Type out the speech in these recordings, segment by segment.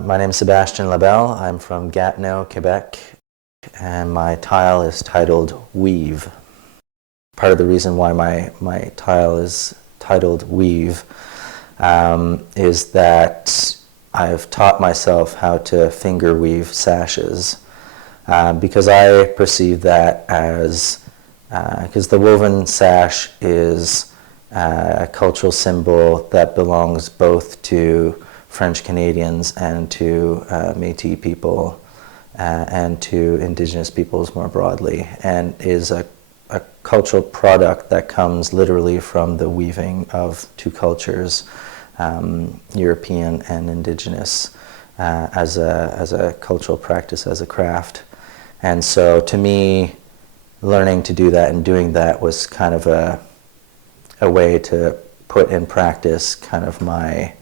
My name is Sebastien Labelle. I'm from Gatineau, Quebec, and my tile is titled Weave. Part of the reason why my tile is titled Weave is that I've taught myself how to finger weave sashes because I perceive that as, because the woven sash is a cultural symbol that belongs both to French Canadians and to Métis people and to Indigenous peoples more broadly, and is a cultural product that comes literally from the weaving of two cultures, European and Indigenous, as a cultural practice, as a craft. And so to me, learning to do that and doing that was kind of a way to put in practice kind of my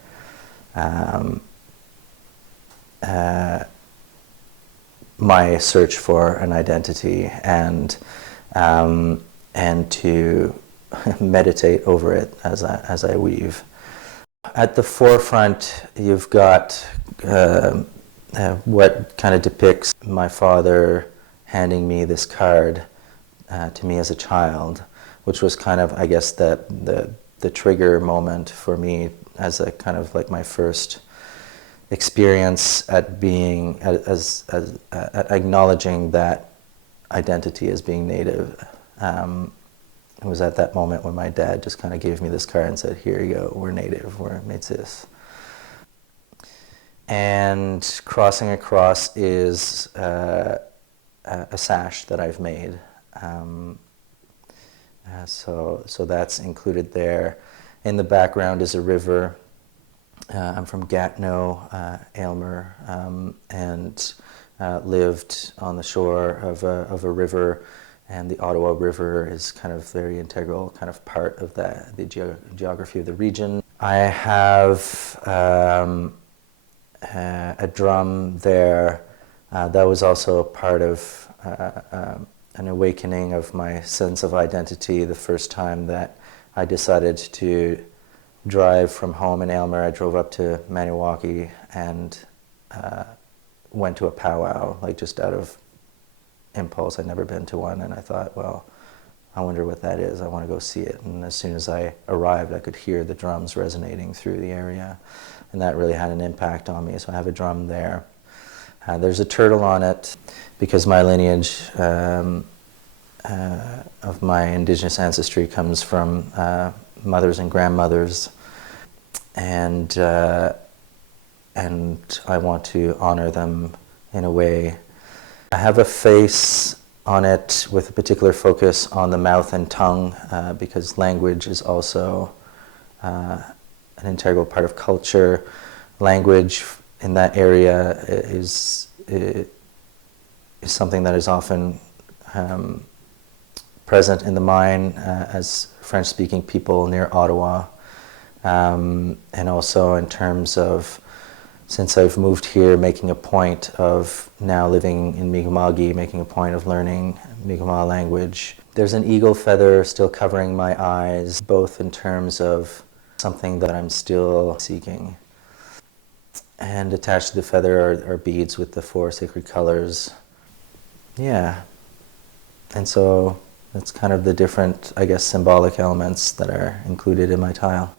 my search for an identity and to meditate over it as I weave. At the forefront, you've got what kind of depicts my father handing me this card to me as a child, which was kind of, I guess, the trigger moment for me as a kind of like my first experience at being, at acknowledging that identity as being Native. It was at that moment when my dad just kind of gave me this card and said, here you go, we're Native, we're Métis. And crossing across is a sash that I've made. So that's included there. In the background is a river. I'm from Gatineau, Aylmer, and lived on the shore of a river, and the Ottawa River is kind of very integral, kind of part of the geography of the region. I have a drum there that was also part of an awakening of my sense of identity the first time that I decided to drive from home in Aylmer. I drove up to Maniwaki and went to a powwow, like just out of impulse. I'd never been to one, and I thought, well, I wonder what that is. I want to go see it. And as soon as I arrived, I could hear the drums resonating through the area, and that really had an impact on me. So I have a drum there. There's a turtle on it because my lineage of my Indigenous ancestry comes from mothers and grandmothers, and I want to honor them in a way. I have a face on it with a particular focus on the mouth and tongue because language is also an integral part of culture. Language in that area is something that is often present in the mind as French-speaking people near Ottawa, and also in terms of, since I've moved here, making a point of now living in Mi'kma'ki, making a point of learning Mi'kmaq language. There's an eagle feather still covering my eyes, both in terms of something that I'm still seeking. And attached to the feather are beads with the 4 sacred colors. Yeah. And so that's kind of the different, I guess, symbolic elements that are included in my tile.